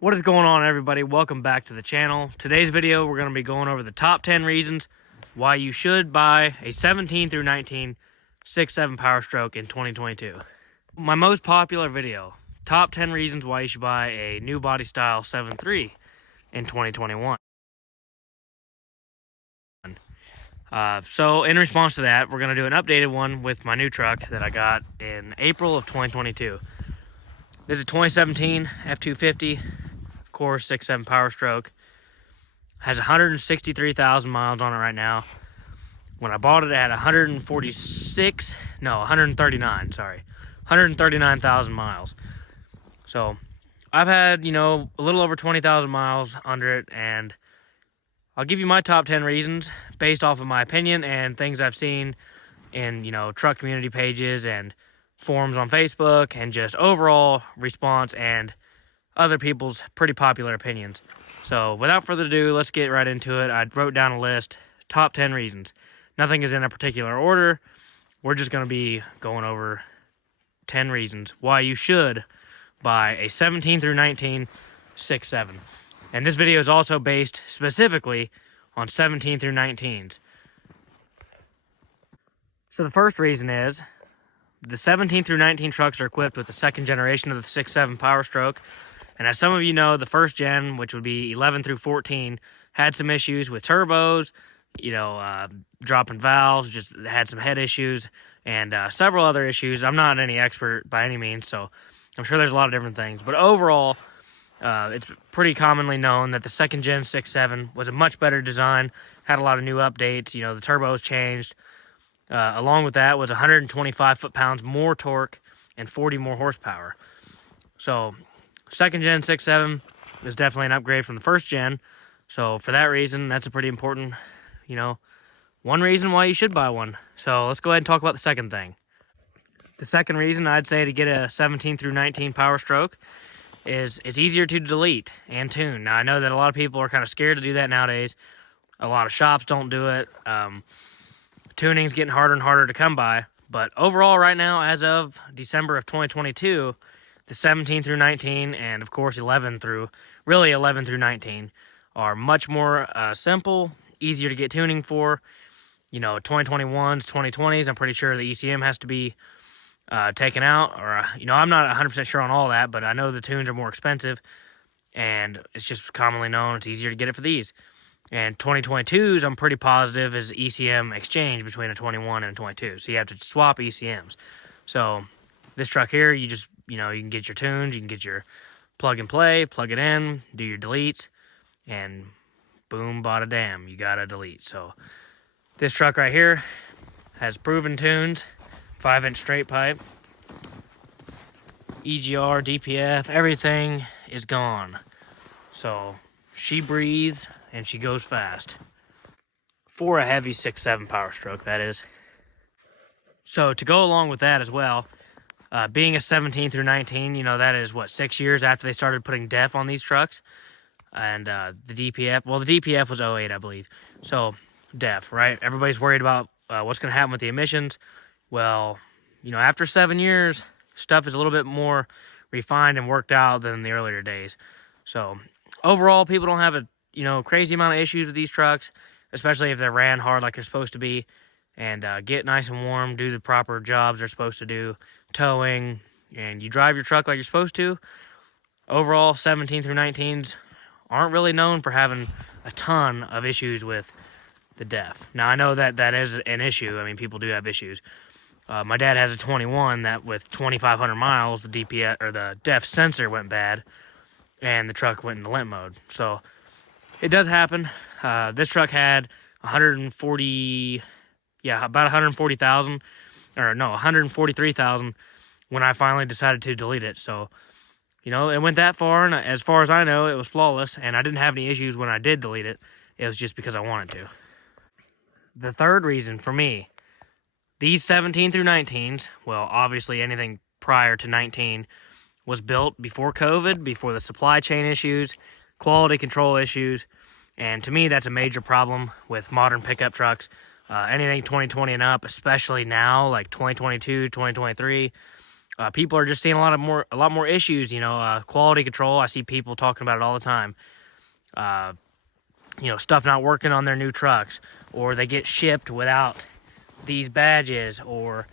What is going on, everybody? Welcome back to the channel. Today's video, we're going to be going over the top 10 reasons why you should buy a 17 through 19 6.7 Powerstroke in 2022. My most popular video, top 10 reasons why you should buy a new body style 7.3 in 2021. So in response to that, we're going to do an updated one with my new truck that I got in April of 2022. This is 2017 F250. Course 6.7 Powerstroke. Has 163,000 miles on it right now. When I bought it, it had 139,000 miles. So I've had, a little over 20,000 miles under it, and I'll give you my top 10 reasons based off of my opinion and things I've seen in, truck community pages and forums on Facebook, and just overall response and other people's pretty popular opinions. So without further ado, let's get right into it. I wrote down a list, top 10 reasons. Nothing is in a particular order. We're just going to be going over 10 reasons why you should buy a 17 through 19 6.7. And this video is also based specifically on 17 through 19s. So the first reason is the 17 through 19 trucks are equipped with the second generation of the 6.7 Powerstroke. And as some of you know, the first gen, which would be 11 through 14, had some issues with turbos, dropping valves, just had some head issues, and several other issues. I'm not any expert by any means, so I'm sure there's a lot of different things. But overall, it's pretty commonly known that the second gen 6.7 was a much better design, had a lot of new updates. The turbos changed. Along with that was 125 foot-pounds more torque and 40 more horsepower. So second gen 6.7 is definitely an upgrade from the first gen. So for that reason, that's a pretty important, one reason why you should buy one. So let's go ahead and talk about the second thing. The second reason I'd say to get a 17 through 19 Powerstroke is it's easier to delete and tune. Now, I know that a lot of people are kind of scared to do that nowadays. A lot of shops don't do it. Tuning's getting harder and harder to come by. But overall, right now, as of December of 2022, the 17 through 19 and, of course, 11 through 19 are much more simple, easier to get tuning for. 2021s, 2020s, I'm pretty sure the ECM has to be taken out. Or, I'm not 100% sure on all that, but I know the tunes are more expensive, and it's just commonly known it's easier to get it for these. And 2022s, I'm pretty positive, is ECM exchange between a 21 and a 22. So you have to swap ECMs. So this truck here, you just, you can get your tunes, you can get your plug and play, plug it in, do your deletes, and boom, bada damn, you got a delete. So this truck right here has proven tunes, 5-inch straight pipe, EGR, DPF, everything is gone. So she breathes and she goes fast. For a heavy 6.7 Powerstroke, that is. So to go along with that as well, being a 17 through 19, that is, 6 years after they started putting DEF on these trucks. And the DPF, well, the DPF was 08, I believe. So, DEF, right? Everybody's worried about what's going to happen with the emissions. Well, after 7 years, stuff is a little bit more refined and worked out than in the earlier days. So, overall, people don't have a, crazy amount of issues with these trucks, especially if they're ran hard like they're supposed to be, and get nice and warm, do the proper jobs they're supposed to do, towing, and you drive your truck like you're supposed to. Overall, 17 through 19s aren't really known for having a ton of issues with the DEF. Now, I know that is an issue. I mean, people do have issues. My dad has a 21 that with 2,500 miles, the DPF or the DEF sensor went bad, and the truck went into limp mode. So it does happen. This truck had 143,000 when I finally decided to delete it. So, it went that far, and as far as I know, it was flawless, and I didn't have any issues when I did delete it. It was just because I wanted to. The third reason for me, these 17 through 19s, well, obviously anything prior to 19, was built before COVID, before the supply chain issues, quality control issues, and to me, that's a major problem with modern pickup trucks. Anything 2020 and up, especially now, like 2022, 2023, People are just seeing a lot more issues. Quality control. I see people talking about it all the time. Stuff not working on their new trucks, or they get shipped without these badges, or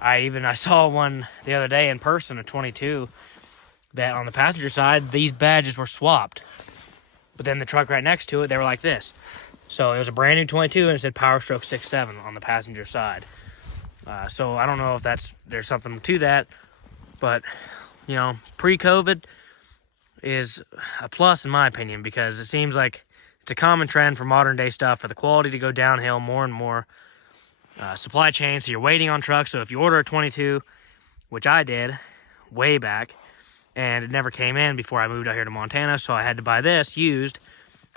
I saw one the other day in person, a 22, that on the passenger side, these badges were swapped. But then the truck right next to it, they were like this. So it was a brand new 22 and it said Powerstroke 67 on the passenger side. So I don't know if there's something to that, but pre-COVID is a plus in my opinion, because it seems like it's a common trend for modern day stuff for the quality to go downhill more and more. Supply chain, so you're waiting on trucks. So if you order a 22, which I did way back, and it never came in before I moved out here to Montana, so I had to buy this used,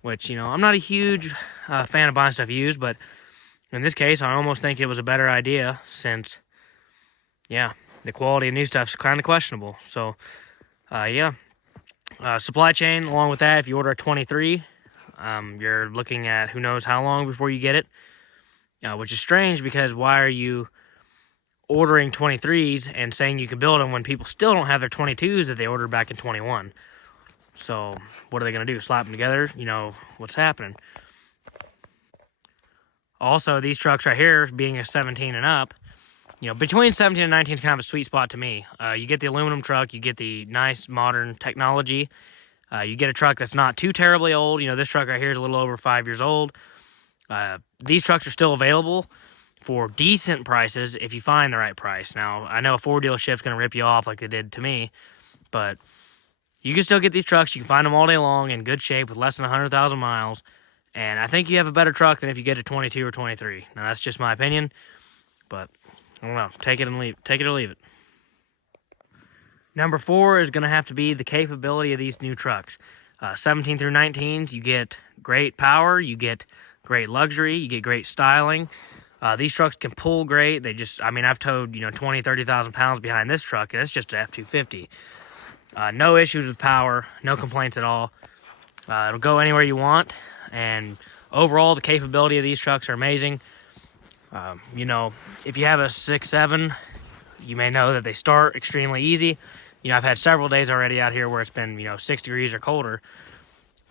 which, I'm not a huge fan of buying stuff used, but in this case, I almost think it was a better idea since, the quality of new stuff's kind of questionable. So, supply chain, along with that, if you order a 23, you're looking at who knows how long before you get it, which is strange, because why are you ordering 23s and saying you can build them when people still don't have their 22s that they ordered back in 21? So what are they going to do? Slap them together? What's happening? Also, these trucks right here, being a 17 and up, between 17 and 19 is kind of a sweet spot to me. You get the aluminum truck, you get the nice modern technology. You get a truck that's not too terribly old. This truck right here is a little over 5 years old. These trucks are still available for decent prices if you find the right price. Now, I know a Ford dealership's going to rip you off like they did to me, but you can still get these trucks. You can find them all day long in good shape with less than 100,000 miles, and I think you have a better truck than if you get a 22 or 23. Now, that's just my opinion, but I don't know. Take it or leave it. Number 4 is going to have to be the capability of these new trucks. 17 through 19s, you get great power, you get great luxury, you get great styling. These trucks can pull great. I've towed, 20, 30,000 pounds behind this truck, and it's just an F-250. No issues with power, no complaints at all. It'll go anywhere you want, and overall, the capability of these trucks are amazing. If you have a 6.7, you may know that they start extremely easy. I've had several days already out here where it's been, 6 degrees or colder.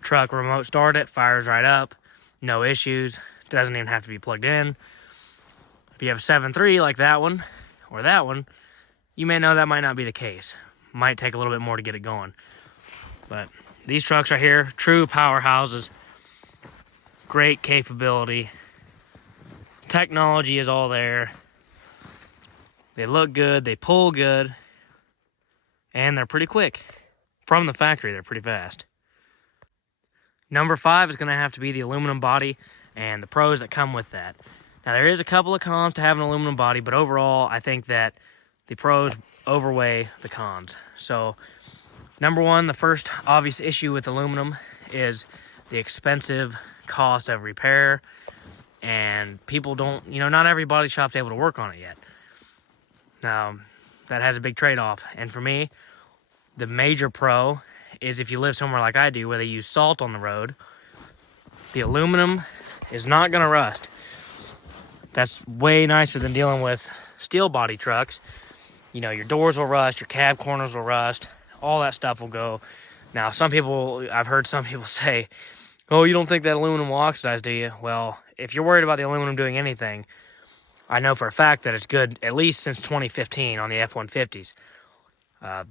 Truck remote start it, fires right up, no issues, doesn't even have to be plugged in. If you have a 7.3 like that one, or that one, you may know that might not be the case. Might take a little bit more to get it going. But these trucks right here, true powerhouses, great capability. Technology is all there. They look good, they pull good, and they're pretty quick. From the factory, they're pretty fast. Number 5 is going to have to be the aluminum body and the pros that come with that. Now, there is a couple of cons to having an aluminum body, but overall, I think that the pros overweigh the cons. So, number 1, the first obvious issue with aluminum is the expensive cost of repair, and people don't, not every body shop's able to work on it yet. Now, that has a big trade-off, and for me, the major pro is if you live somewhere like I do, where they use salt on the road, the aluminum is not going to rust. That's way nicer than dealing with steel body trucks. Your doors will rust, your cab corners will rust, all that stuff will go. Now, I've heard some people say, oh, you don't think that aluminum will oxidize, do you? Well, if you're worried about the aluminum doing anything, I know for a fact that it's good at least since 2015 on the F-150s.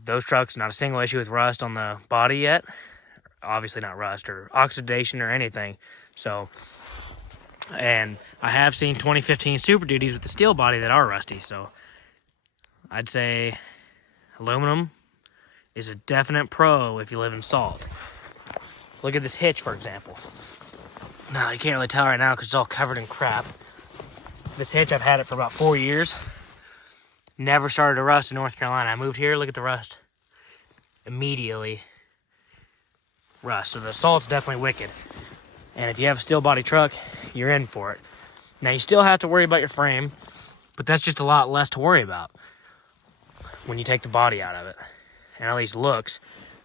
Those trucks, not a single issue with rust on the body yet. Obviously not rust or oxidation or anything. So, and I have seen 2015 Super Duties with the steel body that are rusty. So, I'd say aluminum is a definite pro if you live in salt. Look at this hitch, for example. Now, you can't really tell right now because it's all covered in crap. This hitch, I've had it for about 4 years. Never started to rust in North Carolina. I moved here, look at the rust. Immediately rust. So the salt's definitely wicked. And if you have a steel body truck, you're in for it. Now, you still have to worry about your frame, but that's just a lot less to worry about when you take the body out of it. And at least looks.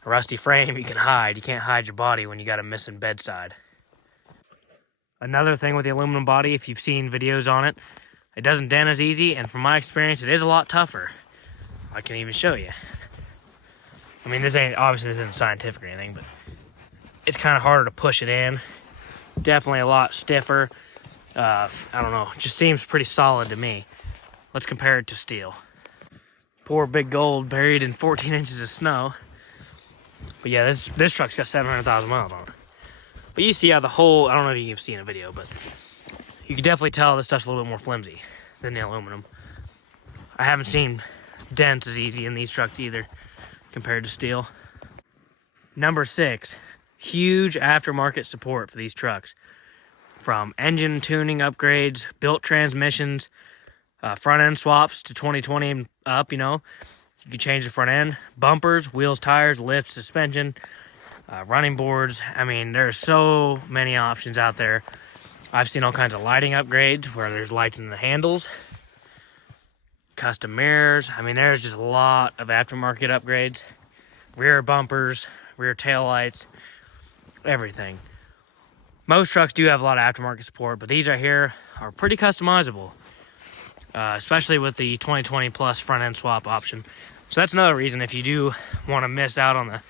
A rusty frame you can hide. You can't hide your body when you got a missing bedside. Another thing with the aluminum body, if you've seen videos on it, it doesn't dent as easy, and from my experience, it is a lot tougher. I can even show you. I mean, this isn't scientific or anything, but it's kind of harder to push it in. Definitely a lot stiffer. I don't know, it just seems pretty solid to me. Let's compare it to steel. Poor Big Gold buried in 14 inches of snow. But yeah, this truck's got 700,000 miles on it. But you see how the whole, I don't know if you can see in a video, but you can definitely tell this stuff's a little bit more flimsy than the aluminum. I haven't seen dents as easy in these trucks either, compared to steel. Number 6, huge aftermarket support for these trucks. From engine tuning upgrades, built transmissions, front end swaps to 2020 and up, you know. You can change the front end, bumpers, wheels, tires, lifts, suspension, running boards. I mean, there's so many options out there. I've seen all kinds of lighting upgrades where there's lights in the handles, custom mirrors. I mean, there's just a lot of aftermarket upgrades. Rear bumpers, rear tail lights, everything. Most trucks do have a lot of aftermarket support, but these right here are pretty customizable, especially with the 2020 plus front end swap option. So that's another reason if you do want to miss out on the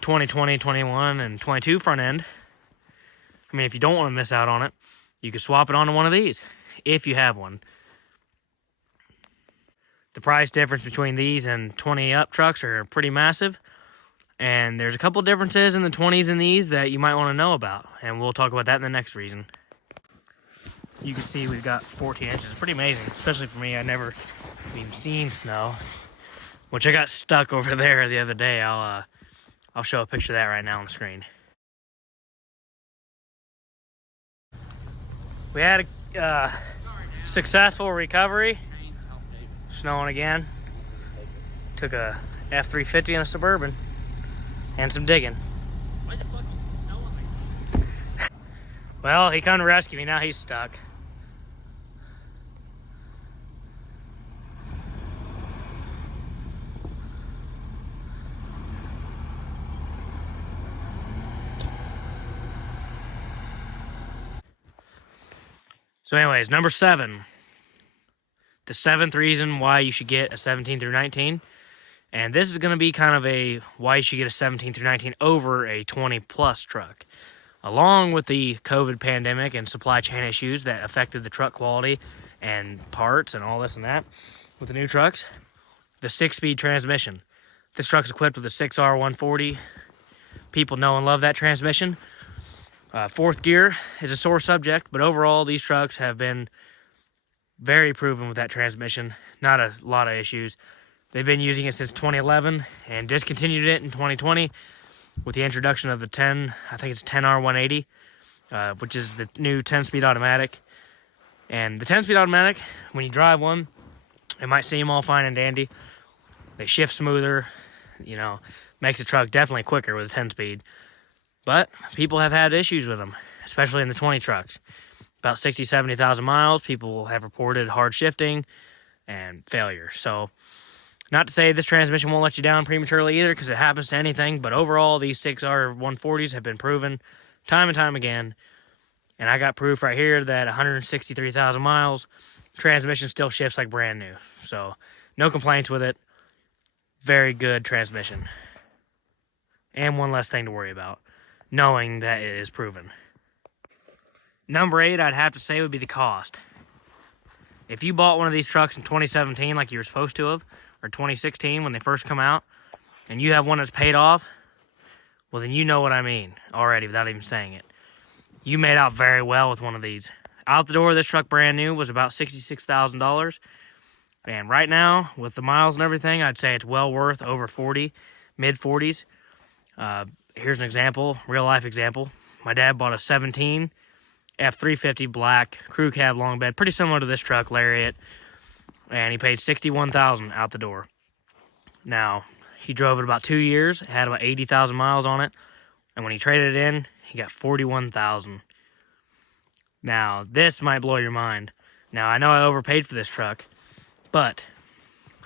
2020, 21, and 22 front end. I mean, if you don't want to miss out on it, you can swap it onto one of these if you have one. The price difference between these and 20 up trucks are pretty massive. And there's a couple differences in the 20s and these that you might want to know about. And we'll talk about that in the next reason. You can see we've got 14 inches. It's pretty amazing, especially for me. I never even seen snow, which I got stuck over there the other day. I'll show a picture of that right now on the screen. We had a successful recovery. Snowing again. Took a F-350 and a Suburban. And some digging. Why the fuck you snowing like that? Well, he come to rescue me, now he's stuck. So anyways, number 7. The 7th reason why you should get a 17 through 19. And this is going to be kind of a why you should get a 17 through 19 over a 20 plus truck. Along with the COVID pandemic and supply chain issues that affected the truck quality and parts and all this and that with the new trucks, the 6-speed transmission. This truck's equipped with a 6R140. People know and love that transmission. 4th gear is a sore subject, but overall these trucks have been very proven with that transmission. Not a lot of issues. They've been using it since 2011 and discontinued it in 2020 with the introduction of the 10R180, which is the new 10-speed automatic. And the 10-speed automatic, when you drive one, it might seem all fine and dandy. They shift smoother, you know, makes the truck definitely quicker with a 10-speed. But people have had issues with them, especially in the 20 trucks. About 60, 70,000 miles, people have reported hard shifting and failure. So, not to say this transmission won't let you down prematurely either, because it happens to anything, but overall, these 6R140s have been proven time and time again. And I got proof right here that 163,000 miles, transmission still shifts like brand new. So, no complaints with it. Very good transmission. And one less thing to worry about, knowing that it is proven. Number 8, I'd have to say, would be the cost. If you bought one of these trucks in 2017 like you were supposed to have, or 2016 when they first come out, and you have one that's paid off, well then you know what I mean already without even saying it. You made out very well with one of these. Out the door, this truck brand new was about $66,000. And right now, with the miles and everything, I'd say it's well worth over 40, mid 40s. Here's an example, real life example. My dad bought a 17 F-350 black crew cab long bed, pretty similar to this truck, Lariat, and he paid $61,000 out the door. Now, he drove it about 2 years, it had about 80,000 miles on it, and when he traded it in, he got $41,000. Now, this might blow your mind. Now, I know I overpaid for this truck, but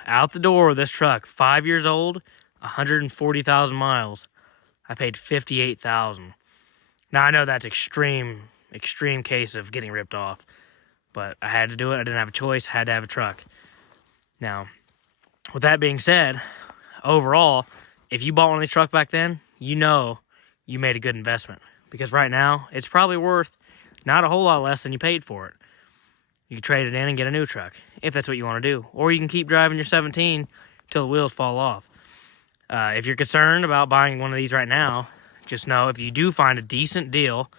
out the door with this truck, 5 years old, 140,000 miles, I paid $58,000. Now, I know that's extreme case of getting ripped off, but I had to do it. I didn't have a choice. I had to have a truck. Now, With that being said, overall, if you bought one of these trucks back then, you know you made a good investment. Because right now, it's probably worth not a whole lot less than you paid for it. You can trade it in and get a new truck, if that's what you want to do. Or you can keep driving your 17 till the wheels fall off. If you're concerned about buying one of these right now, just know if you do find a decent deal,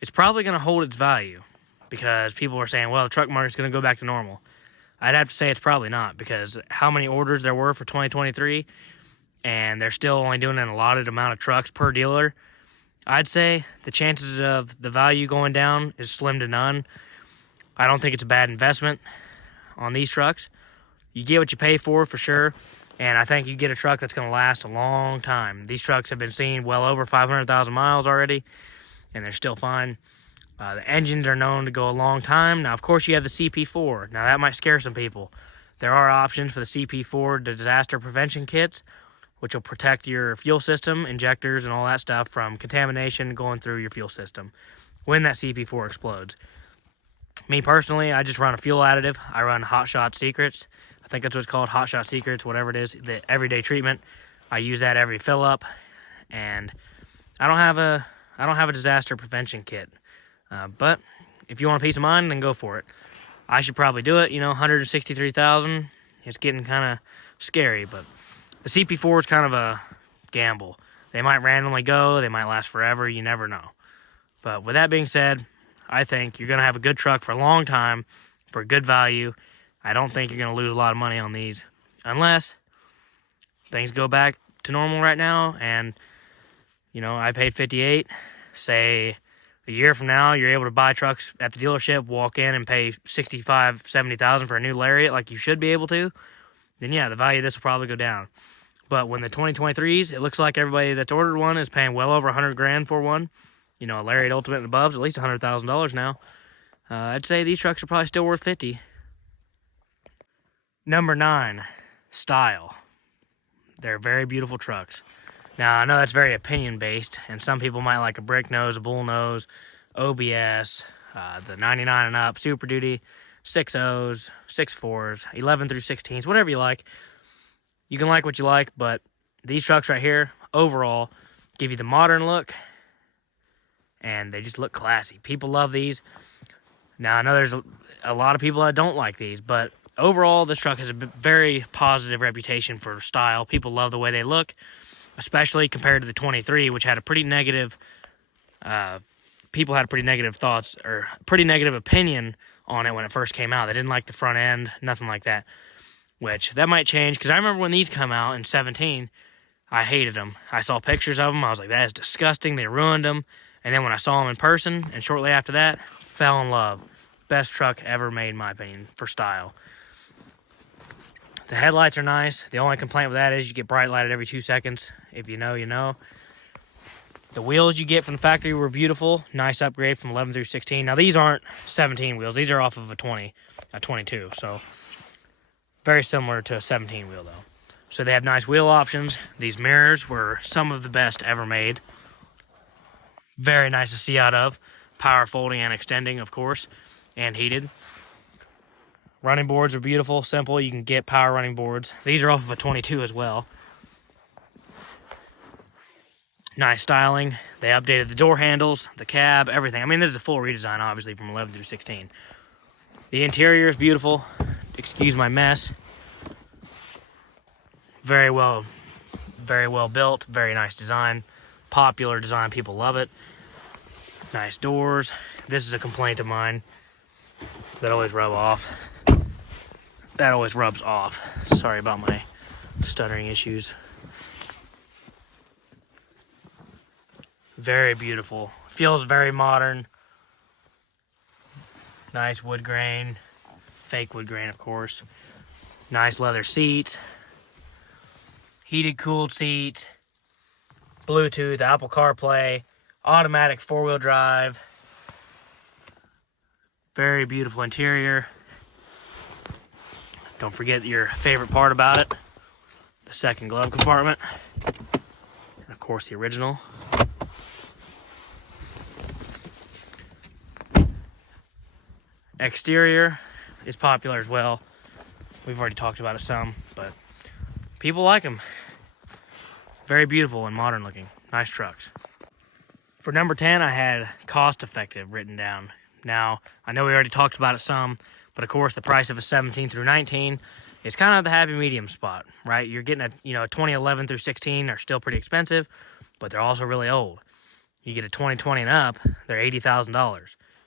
it's probably going to hold its value. Because people are saying, well, the truck market's going to go back to normal. I'd have to say it's probably not, because how many orders there were for 2023, and they're still only doing an allotted amount of trucks per dealer, I'd say the chances of the value going down is slim to none. I don't think it's a bad investment on these trucks. You get what you pay for sure, and I think you get a truck that's going to last a long time. These trucks have been seen well over 500,000 miles already, and they're still fine. The engines are known to go a long time. Now, of course, you have the CP4. Now, that might scare some people. There are options for the CP4 disaster prevention kits, which will protect your fuel system, injectors, and all that stuff from contamination going through your fuel system when that CP4 explodes. Me personally, I just run a fuel additive. I run Hot Shot Secrets. I think that's what it's called, Hot Shot Secrets, whatever it is, the everyday treatment. I use that every fill up, and I don't have a disaster prevention kit. But if you want a peace of mind, then go for it. I should probably do it. 163,000. It's getting kind of scary, but the CP4 is kind of a gamble. They might randomly go. They might last forever. You never know. But with that being said, I think you're going to have a good truck for a long time for a good value. I don't think you're going to lose a lot of money on these unless things go back to normal right now. And, I paid $58. Say a year from now, you're able to buy trucks at the dealership, walk in and pay $65,000, $70,000 for a new Lariat like you should be able to, then yeah, the value of this will probably go down. But when the 2023s, it looks like everybody that's ordered one is paying well over $100,000 for one. A Lariat Ultimate and above's at least $100,000 now. I'd say these trucks are probably still worth $50,000. Number 9, style. They're very beautiful trucks. Now, I know that's very opinion-based, and some people might like a brick nose, a bull nose, OBS, the 99 and up, Super Duty, 6.0s, 6.4s, 11 through 16s, whatever you like. You can like what you like, but these trucks right here, overall, give you the modern look, and they just look classy. People love these. Now, I know there's a lot of people that don't like these, but overall, this truck has a very positive reputation for style. People love the way they look, especially compared to the 23, which had a pretty negative, people had pretty negative thoughts, or pretty negative opinion on it when it first came out. They didn't like the front end, nothing like that, which that might change, because I remember when these come out in 17, I hated them. I saw pictures of them, I was like, that is disgusting, they ruined them, and then when I saw them in person, and shortly after that, fell in love. Best truck ever made, in my opinion, for style. The headlights are nice. The only complaint with that is you get bright lighted every 2 seconds. If you know, you know. The wheels you get from the factory were beautiful. Nice upgrade from 11 through 16. Now, these aren't 17 wheels. These are off of a 22. So, very similar to a 17 wheel, though. So, they have nice wheel options. These mirrors were some of the best ever made. Very nice to see out of. Power folding and extending, of course. And heated. Running boards are beautiful, simple. You can get power running boards. These are off of a 22 as well. Nice styling. They updated the door handles, the cab, everything. I mean, this is a full redesign, obviously, from 11 through 16. The interior is beautiful. Excuse my mess. Very well built. Very nice design. Popular design. People love it. Nice doors. This is a complaint of mine that always rubs off. Sorry about my stuttering issues. Very beautiful. Feels very modern. Nice wood grain. Fake wood grain, of course. Nice leather seats. Heated, cooled seats. Bluetooth, Apple CarPlay. Automatic four-wheel drive. Very beautiful interior. Don't forget your favorite part about it. The second glove compartment. And of course the original. Exterior is popular as well. We've already talked about it some, but people like them. Very beautiful and modern looking. Nice trucks. For number 10, I had cost effective written down. Now, I know we already talked about it some, but of course the price of a 17 through 19 is kind of the happy medium spot, right? You're getting a 2011 through 16 are still pretty expensive, but they're also really old. You get a 2020 and up, they're $80,000.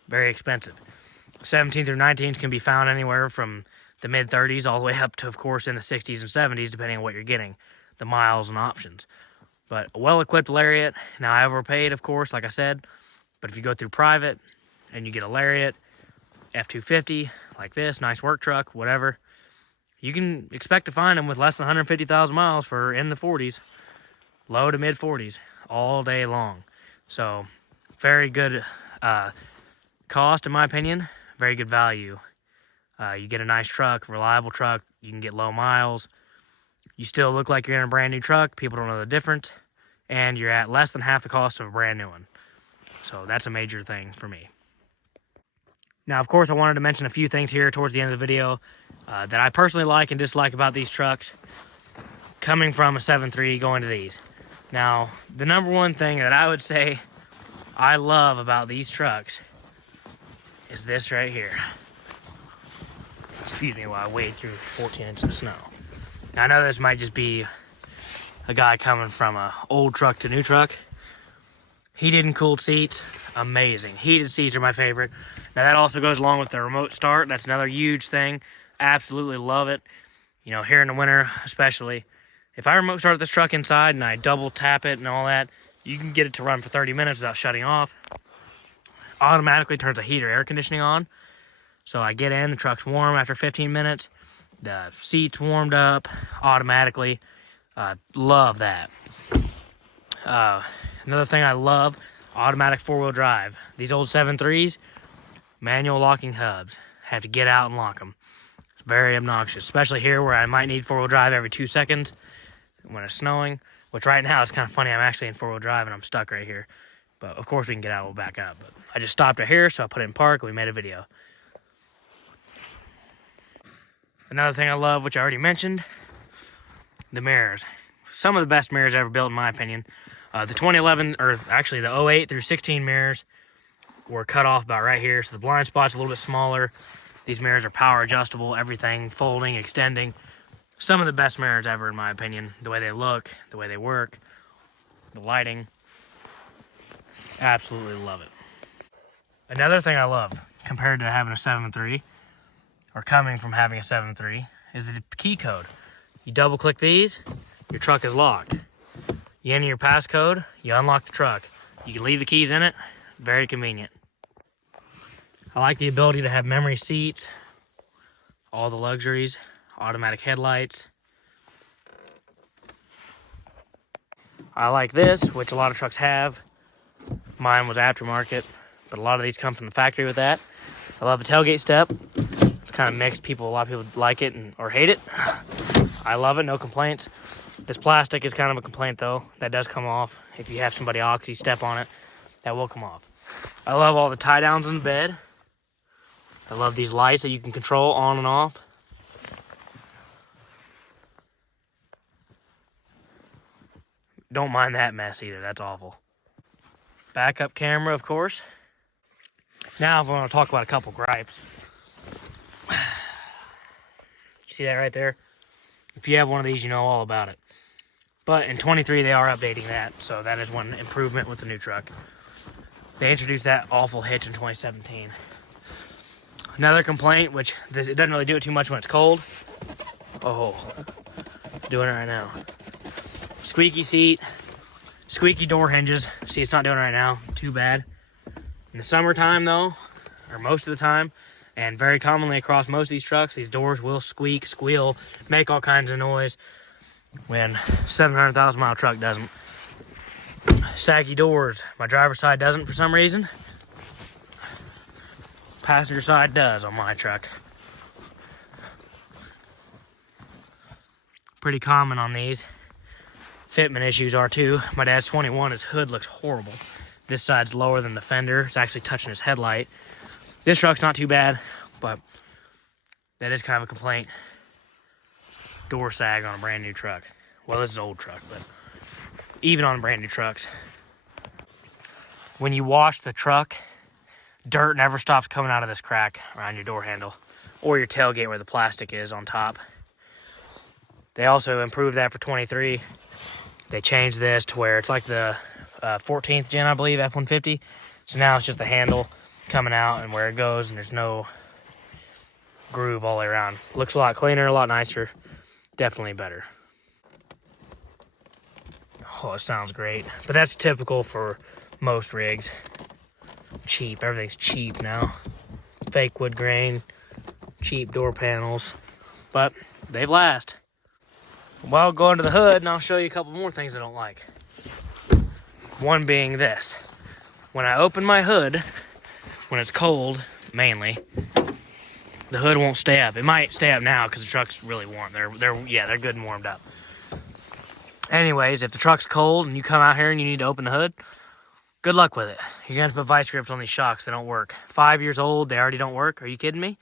Very expensive. 17 through 19s can be found anywhere from the mid 30s all the way up to, of course, in the 60s and 70s, depending on what you're getting, the miles and options. But a well-equipped Lariat, now I overpaid, of course, like I said, but if you go through private and you get a Lariat, F250, like this, nice work truck, whatever, you can expect to find them with less than 150,000 miles for in the 40s, low to mid 40s, all day long. So, very good cost, in my opinion, very good value. You get a nice truck, reliable truck, you can get low miles, you still look like you're in a brand new truck, people don't know the difference, and you're at less than half the cost of a brand new one. So that's a major thing for me. Now, of course, I wanted to mention a few things here towards the end of the video that I personally like and dislike about these trucks, coming from a 7.3 going to these. Now, the number one thing that I would say I love about these trucks is this right here. Excuse me while I wade through 14 inches of snow. Now, I know this might just be a guy coming from a old truck to new truck. Heated and cooled seats, amazing. Heated seats are my favorite. Now, that also goes along with the remote start. That's another huge thing. Absolutely love it. You know, here in the winter especially. If I remote start this truck inside and I double tap it and all that, you can get it to run for 30 minutes without shutting off. Automatically turns the heater air conditioning on. So I get in, the truck's warm after 15 minutes. The seat's warmed up automatically. Love that. Another thing I love, automatic four-wheel drive. These old 7.3s, manual locking hubs. Have to get out and lock them. It's very obnoxious, especially here where I might need four-wheel drive every 2 seconds when it's snowing, which right now is kind of funny. I'm actually in four-wheel drive and I'm stuck right here. But of course we can get out, we'll back up. But I just stopped right here, so I put it in park and we made a video. Another thing I love, which I already mentioned, the mirrors. Some of the best mirrors ever built, in my opinion. The 2011, or actually the 08 through 16 mirrors were cut off about right here, so the blind spot's a little bit smaller. These mirrors are power adjustable, everything, folding, extending. Some of the best mirrors ever, in my opinion. The way they look, the way they work, the lighting. Absolutely love it. Another thing I love, compared to having a 7.3, or coming from having a 7.3, is the key code. You double click these, your truck is locked. You enter your passcode, you unlock the truck. You can leave the keys in it, very convenient. I like the ability to have memory seats, all the luxuries, automatic headlights. I like this, which a lot of trucks have. Mine was aftermarket, but a lot of these come from the factory with that. I love the tailgate step. It's kind of mixed. A lot of people like it or hate it. I love it, no complaints. This plastic is kind of a complaint though. That does come off. If you have somebody oxy step on it, that will come off. I love all the tie downs in the bed. I love these lights that you can control on and off. Don't mind that mess either, that's awful. Backup camera, of course. Now I want to talk about a couple gripes. You see that right there? If you have one of these, you know all about it. But in 23, they are updating that, so that is one improvement with the new truck. They introduced that awful hitch in 2017. Another complaint, which it doesn't really do it too much when it's cold. Oh, doing it right now. Squeaky seat, squeaky door hinges. See, it's not doing it right now. Too bad. In the summertime, though, or most of the time, and very commonly across most of these trucks, these doors will squeak, squeal, make all kinds of noise when 700,000 mile truck doesn't. Saggy doors. My driver's side doesn't for some reason. Passenger side does on my truck. Pretty common on these. Fitment issues are too. My dad's 21, his hood looks horrible. This side's lower than the fender. It's actually touching his headlight. This truck's not too bad, but that is kind of a complaint. door sag on a brand new truck. Well, this is an old truck, but even on brand new trucks. When you wash the truck, dirt never stops coming out of this crack around your door handle or your tailgate where the plastic is on top. They also improved that for 23. They changed this to where it's like the 14th gen, I believe, F-150. So now it's just the handle coming out and where it goes, and there's no groove all the way around. Looks a lot cleaner, a lot nicer. Definitely better. Oh, it sounds great. But that's typical for most rigs. Cheap. Everything's cheap now. Fake wood grain, cheap door panels. But they last. Well, I'll go under the hood and I'll show you a couple more things I don't like. One being this. When I open my hood, when it's cold, mainly, the hood won't stay up. It might stay up now because the truck's really warm. They're good and warmed up. Anyways, if the truck's cold and you come out here and you need to open the hood, good luck with it. You're gonna have to put vice grips on these shocks. They don't work. 5 years old, they already don't work. Are you kidding me?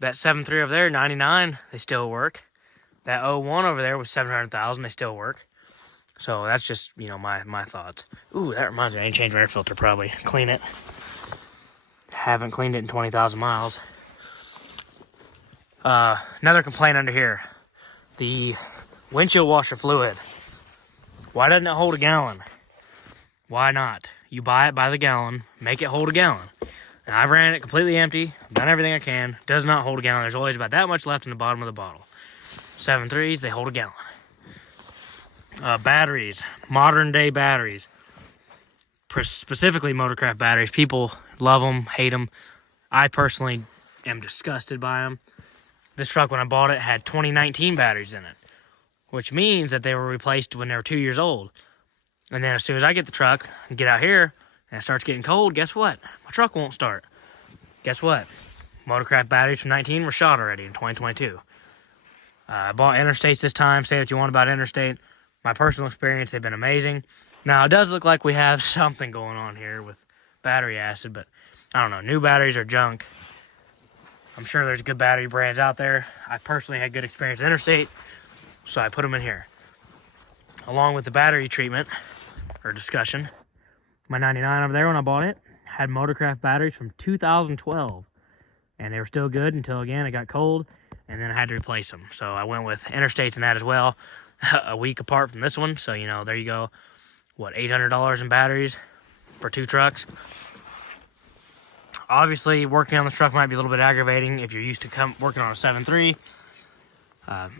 That 7.3 over there, 99, they still work. That 01 over there was 700,000. They still work. So that's just, you know, my thoughts. Ooh, that reminds me, I need to change my air filter probably. Clean it. Haven't cleaned it in 20,000 miles. Another complaint under here. The windshield washer fluid. Why doesn't it hold a gallon? Why not? You buy it by the gallon, make it hold a gallon. And I've ran it completely empty, done everything I can, does not hold a gallon. There's always about that much left in the bottom of the bottle. 7.3s, they hold a gallon. Batteries, modern day batteries. Specifically Motorcraft batteries. People love them, hate them. I personally am disgusted by them. This truck, when I bought it, had 2019 batteries in it, which means that they were replaced when they were 2 years old. And then as soon as I get the truck and get out here and it starts getting cold, guess what? My truck won't start. Guess what? Motorcraft batteries from 19 were shot already in 2022. I bought Interstates this time. Say what you want about Interstate. My personal experience, they've been amazing. Now, it does look like we have something going on here with battery acid, but I don't know. New batteries are junk. I'm sure there's good battery brands out there. I personally had good experience with Interstate, so I put them in here. Along with the battery treatment, or discussion, my 99 over there when I bought it had Motorcraft batteries from 2012. And they were still good until, again, it got cold, and then I had to replace them. So I went with Interstates in that as well, a week apart from this one. So, you know, there you go. What, $800 in batteries for 2 trucks? Obviously, working on this truck might be a little bit aggravating if you're used to working on a 7.3.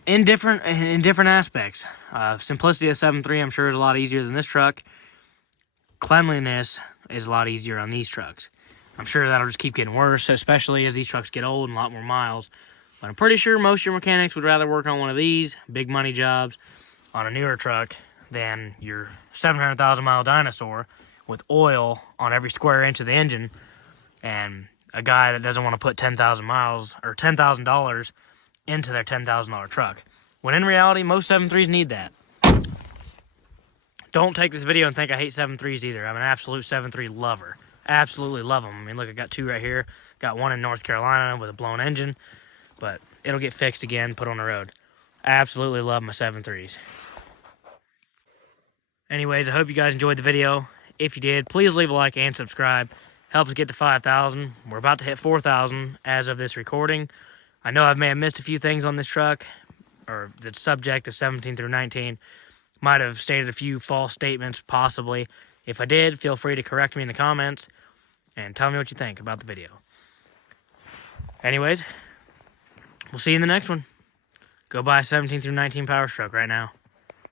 In different aspects. Simplicity of 7.3, I'm sure, is a lot easier than this truck. Cleanliness is a lot easier on these trucks. I'm sure that'll just keep getting worse, especially as these trucks get old and a lot more miles. But I'm pretty sure most of your mechanics would rather work on one of these big money jobs on a newer truck than your 700,000 mile dinosaur with oil on every square inch of the engine and a guy that doesn't want to put 10,000 miles or $10,000 into their $10,000 truck. When in reality, most 7.3s need that. Don't take this video and think I hate 7.3s either. I'm an absolute 7.3 lover. Absolutely love them. I mean, look, I got 2 right here. Got one in North Carolina with a blown engine, but it'll get fixed again, put on the road. I absolutely love my 7.3s. Anyways, I hope you guys enjoyed the video. If you did, please leave a like and subscribe. Helps get to 5,000. We're about to hit 4,000 as of this recording. I know I may have missed a few things on this truck, or the subject of 17 through 19. Might have stated a few false statements, possibly. If I did, feel free to correct me in the comments and tell me what you think about the video. Anyways, we'll see you in the next one. Go buy a 17 through 19 Powerstroke right now.